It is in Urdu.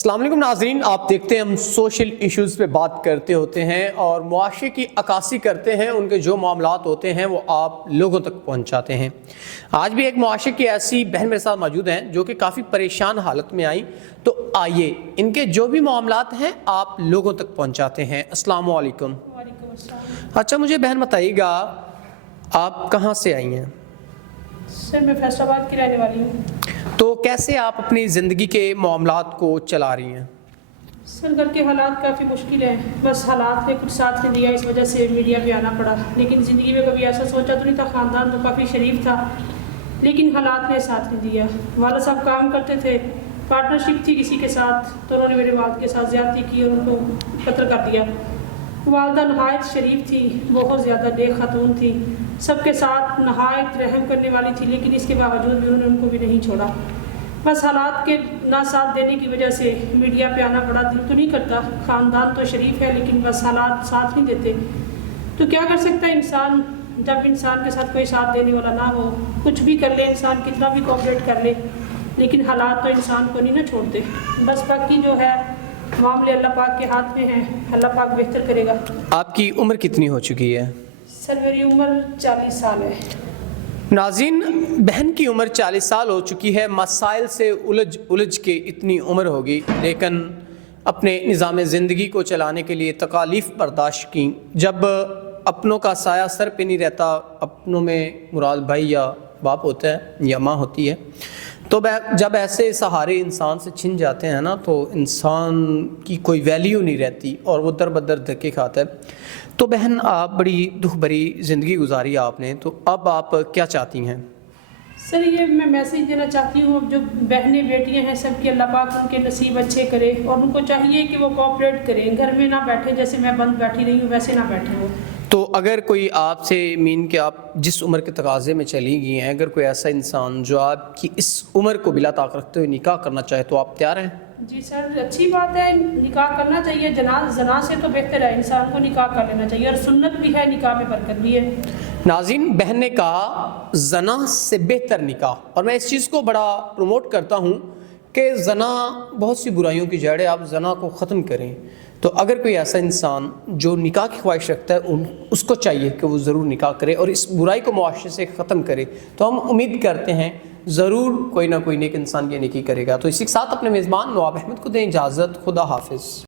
السلام علیکم ناظرین، آپ دیکھتے ہیں ہم سوشل ایشوز پہ بات کرتے ہوتے ہیں اور معاشرے کی عکاسی کرتے ہیں، ان کے جو معاملات ہوتے ہیں وہ آپ لوگوں تک پہنچاتے ہیں۔ آج بھی ایک معاشرے کی ایسی بہن میرے ساتھ موجود ہیں جو کہ کافی پریشان حالت میں آئیں، تو آئیے ان کے جو بھی معاملات ہیں آپ لوگوں تک پہنچاتے ہیں۔ السلام علیکم۔ وعلیکم السلام۔ اچھا مجھے بہن بتائیے گا، آپ کہاں سے آئی ہیں؟ سر میں فیصل آباد کی رہنے والی ہوں۔ تو کیسے آپ اپنی زندگی کے معاملات کو چلا رہی ہیں؟ سر گھر کے حالات کافی مشکل ہیں، بس حالات نے کچھ ساتھ نہیں دیا، اس وجہ سے میڈیا پہ آنا پڑا۔ لیکن زندگی میں کبھی ایسا سوچا تو نہیں تھا، خاندان تو کافی شریف تھا لیکن حالات نے ساتھ نہیں دیا۔ والد صاحب کام کرتے تھے، پارٹنرشپ تھی کسی کے ساتھ، تو انہوں نے میرے والد کے ساتھ زیادتی کی اور ان کو قتل کر دیا۔ والدہ نہایت شریف تھی، بہت زیادہ نیک خاتون تھی، سب کے ساتھ نہایت رحم کرنے والی تھی، لیکن اس کے باوجود بھی انہوں نے ان کو بھی نہیں چھوڑا۔ بس حالات کے نہ ساتھ دینے کی وجہ سے میڈیا پہ آنا پڑا۔ دل تو نہیں کرتا، خاندان تو شریف ہے لیکن بس حالات ساتھ نہیں دیتے۔ تو کیا کر سکتا ہے انسان جب انسان کے ساتھ کوئی ساتھ دینے والا نہ ہو؟ کچھ بھی کر لے انسان، کتنا بھی کوآپریٹ کر لے، لیکن حالات تو انسان کو نہیں نہ چھوڑتے۔ بس باقی جو ہے معاملے اللہ پاک کے ہاتھ میں ہیں، اللہ پاک بہتر کرے گا۔ آپ کی عمر کتنی ہو چکی ہے؟ سر میری عمر 40 سال ہے۔ ناظرین، بہن کی عمر 40 سال ہو چکی ہے، مسائل سے الجھ کے اتنی عمر ہوگی، لیکن اپنے نظام زندگی کو چلانے کے لیے تکالیف برداشت کی۔ جب اپنوں کا سایہ سر پہ نہیں رہتا، اپنوں میں مراد بھائی یا باپ ہوتا ہے یا ماں ہوتی ہے، تو جب ایسے سہارے انسان سے چھن جاتے ہیں نا، تو انسان کی کوئی ویلیو نہیں رہتی اور وہ در بدر دھکے کھاتا ہے۔ تو بہن، آپ بڑی دکھ بھری زندگی گزاری آپ نے، تو اب آپ کیا چاہتی ہیں؟ سر یہ میں میسیج دینا چاہتی ہوں، اب جو بہنیں بیٹیاں ہیں سب کی اللہ پاک ان کے نصیب اچھے کرے، اور ان کو چاہیے کہ وہ کوآپریٹ کریں، گھر میں نہ بیٹھے جیسے میں بند بیٹھی رہی ہوں ویسے نہ بیٹھے ہوں۔ تو اگر کوئی آپ سے کہ آپ جس عمر کے تقاضے میں چلی گئی ہیں، اگر کوئی ایسا انسان جو آپ کی اس عمر کو بلا طاق رکھتے ہوئے نکاح کرنا چاہے تو آپ تیار ہیں؟ جی سر، اچھی بات ہے، نکاح کرنا چاہیے، زنا سے تو بہتر ہے، انسان کو نکاح کر لینا چاہیے، اور سنت بھی ہے، نکاح میں برکت بھی ہے۔ ناظرین، بہن نے کہا زنا سے بہتر نکاح، اور میں اس چیز کو بڑا پروموٹ کرتا ہوں کہ زنا بہت سی برائیوں کی جڑ ہے، آپ زنا کو ختم کریں۔ تو اگر کوئی ایسا انسان جو نکاح کی خواہش رکھتا ہے، اس کو چاہیے کہ وہ ضرور نکاح کرے اور اس برائی کو معاشرے سے ختم کرے، تو ہم امید کرتے ہیں ضرور کوئی نہ کوئی نیک انسان یہ نیکی کرے گا۔ تو اسی کے ساتھ اپنے میزبان نواب احمد کو دیں اجازت۔ خدا حافظ۔